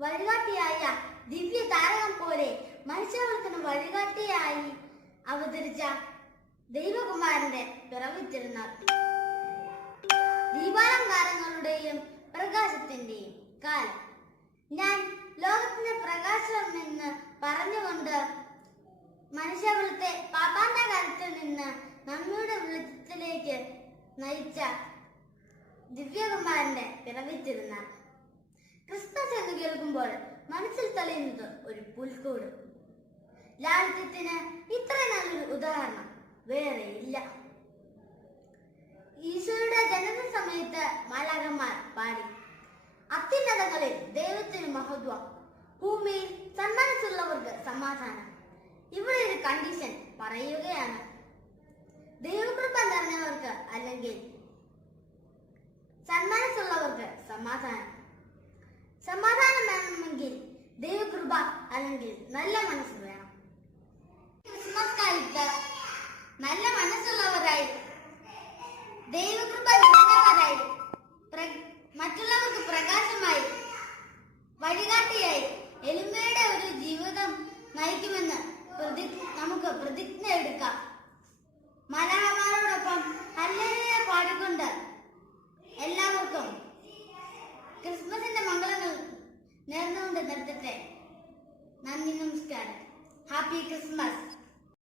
വഴികാട്ടിയായ ദിവ്യ താരകം പോലെ മനുഷ്യവർക്കിന് വഴികാട്ടിയായി അവതരിച്ച ദൈവകുമാരന്റെ പിറവി ദീപാലങ്കാരങ്ങളുടെയും പ്രകാശത്തിന്റെയും കാലം. ഞാൻ ലോകത്തിന്റെ പ്രകാശം എന്ന് പറഞ്ഞുകൊണ്ട് മനുഷ്യകുലത്തെ പാപാന്റെ കാലത്തിൽ നിന്ന് നമ്മയുടെ വെളിച്ചത്തിലേക്ക് നയിച്ച ദിവ്യകുമാരന്റെ പിറവി തിരുനാൾ ക്രിസ്മസ് എന്ന് കേൾക്കുമ്പോൾ മനസ്സിൽ തെളിയുന്നത് ഒരു പുൽക്കൂട്. ലാളിത്യത്തിന് ഇത്ര നല്ലൊരു ഉദാഹരണം വേറെ ഇല്ല. ഈശോയുടെ ജനന സമയത്ത് മാലാകന്മാർ പാടി അത്യുന്നതങ്ങളിൽ ദൈവത്തിന് മഹത്വം ഭൂമിയിൽ സന്മനസ്സുള്ളവർക്ക് സമാധാനം. ഇവിടെ ഒരു കണ്ടീഷൻ പറയുകയാണ് ദൈവകൃപ നിറഞ്ഞവർക്ക് അല്ലെങ്കിൽ സന്മനസ്സുള്ളവർക്ക് സമാധാനം. സമാധാനം വേണമെങ്കിൽ ദൈവകൃപ അല്ലെങ്കിൽ നല്ല മനസ്സ് വേണം. ക്രിസ്മസ് കാലത്ത് നല്ല മനസ്സുള്ളവരായി ദൈവകൃപ നിറഞ്ഞവരായി മറ്റുള്ളവർക്ക് പ്രകാശമായി വഴികാട്ടിയായി എളിമയുടെ ഒരു ജീവിതം നയിക്കുമെന്ന് നമുക്ക് പ്രതിജ്ഞ എടുക്കാം. മലയാളമാരോടൊപ്പം അല്ലേ പാടിക്കൊണ്ട് എല്ലാവർക്കും Happy Christmas.